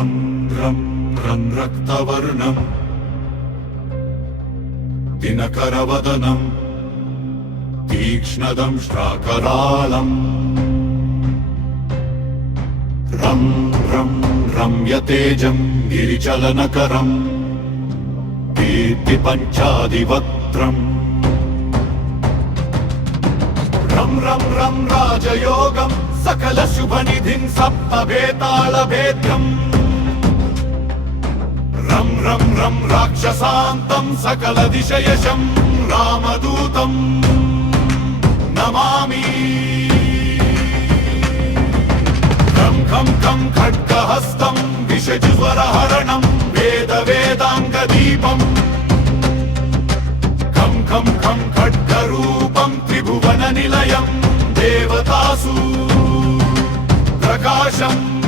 रं रं रं रक्तवर्णं दिनकरवदनं तीक्ष्णदंष्ट्राकरालम् रं रं रम्यतेजं गिरिचलनकरं दीप्तिपञ्चादिवक्त्रम् रं रं रं राजयोगं सकलशुभनिधिं सप्तभेतालभेद्यम् रं रं रं राक्षसान्तं सकलदिशयशं रामदूतं नमामि खं खं खं खड्गहस्तं विषज्वरहरणं वेदवेदाङ्गदीपम् खं खं खं खड्गरूपं त्रिभुवननिलयं देवतासु प्रकाशम्